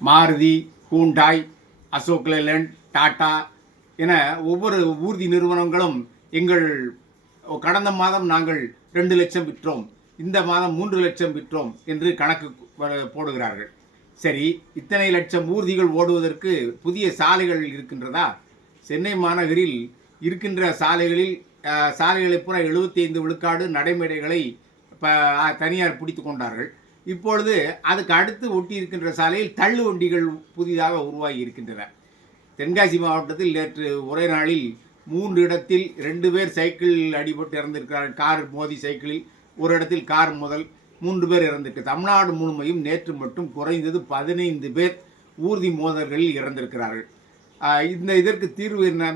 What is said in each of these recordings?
Maruti, Hyundai, Ashok Layland, Tata என ஒவ்வொரு ஊர்தி நிறுவனங்களும் எங்கள் கடந்த மாதம் நாங்கள் 2 லட்சம் விற்றோம், இந்த மாதம் 3 லட்சம் விற்றோம் என்று கணக்கு போடுகிறார்கள். சரி, இத்தனை லட்சம் ஊர்திகள் ஓடுவதற்கு புதிய சாலைகள் இருக்கின்றதா? சென்னை மாநகரில் இருக்கின்ற சாலைகளை பூரா 75 விழுக்காடு நடைமேடைகளை தனியார் பிடித்து கொண்டார்கள். இப்பொழுது அதுக்கு அடுத்து ஒட்டி இருக்கின்ற சாலையில் தள்ளு வண்டிகள் புதிதாக உருவாகி இருக்கின்றன. தென்காசி மாவட்டத்தில் நேற்று ஒரே நாளில் 3 இடத்தில் 2 பேர் சைக்கிள் அடிபட்டு இறந்திருக்கிறார்கள். கார் மோதி சைக்கிளில் ஒரு இடத்தில் கார் முதல் 3 பேர் இறந்திருக்கு. தமிழ்நாடு முழுமையும் நேற்று மட்டும் குறைந்தது 15 பேர் ஊர்தி மோதல்களில் இறந்திருக்கிறார்கள். இதற்கு தீர்வு என்ன?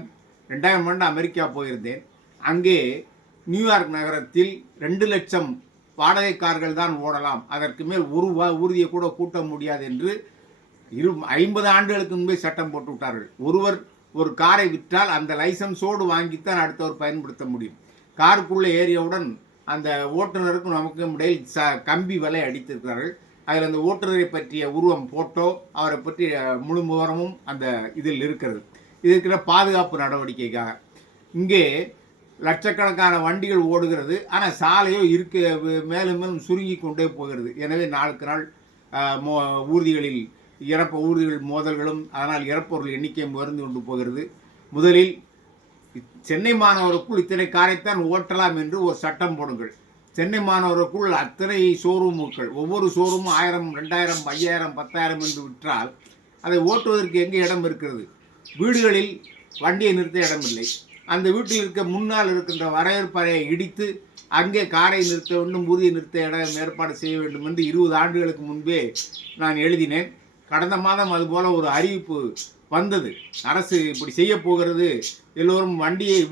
2000 ஆண்டு அமெரிக்கா போயிருந்தேன். அங்கே நியூயார்க் நகரத்தில் 2 லட்சம் வாடகை கார்கள் தான் ஓடலாம், அதற்கு மேல் ஒரு ஊர்தியை கூட கூட்ட முடியாது என்று 50 ஆண்டுகளுக்கு முன்பே சட்டம் போட்டு விட்டார்கள். ஒருவர் ஒரு காரை விற்றால் அந்த லைசன்ஸோடு வாங்கித்தான் அடுத்தவர் பயன்படுத்த முடியும். காருக்குள்ளே ஏறியவுடன் அந்த ஓட்டுநருக்கும் நமக்கும் இடையில் கம்பி வலை அடித்திருக்கிறார்கள். அதில் அந்த ஓட்டுநரை பற்றிய உருவம் போட்டோ, அவரை பற்றிய முழு விவரமும் அந்த இதில் இருக்கிறது. இது இருக்கிற பாதுகாப்பு நடவடிக்கைக்காக. இங்கே லட்சக்கணக்கான வண்டிகள் ஓடுகிறது, ஆனால் சாலையோ மேலும் மேலும் சுருங்கி கொண்டே போகிறது. எனவே நாளுக்கு நாள் ஊர்திகளில் ஊர்திகள் மோதல்களும் அதனால் இறப்பவர்கள் எண்ணிக்கை உயர்ந்து கொண்டு போகிறது. முதலில் சென்னை மாநகருக்குள் இத்தனை காரைத்தான் ஓட்டலாம் என்று ஒரு சட்டம் போடுங்கள். சென்னை மாநகருக்குள் அத்தனை ஷோரூமுகள், ஒவ்வொரு ஷோரூமும் 1000, 2000, 5000, 10,000 என்று விற்றால் அதை ஓட்டுவதற்கு எங்கே இடம் இருக்கிறது? வீடுகளில் வண்டியை நிறுத்த இடமில்லை. அந்த வீட்டில் இருக்க முன்னால் இருக்கின்ற வரவேற்பறையை இடித்து அங்கே காரை நிறுத்த வேண்டும், ஊர்தியை நிறுத்த இடம் ஏற்பாடு செய்ய வேண்டும் என்று 20 ஆண்டுகளுக்கு முன்பே நான் எழுதினேன். கடந்த மாதம் அதுபோல ஒரு அறிவிப்பு வந்தது. அரசு இப்படி செய்ய போகிறது, எல்லோரும்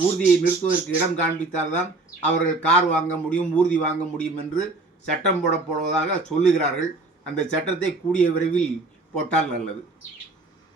ஊர்தியை நிறுத்துவதற்கு இடம் காண்பித்தால்தான் அவர்கள் கார் வாங்க முடியும், ஊர்தி வாங்க முடியும் என்று சட்டம் போடுவதாக சொல்லுகிறார்கள். அந்த சட்டத்தை கூடிய விரைவில் போட்டால் நல்லது.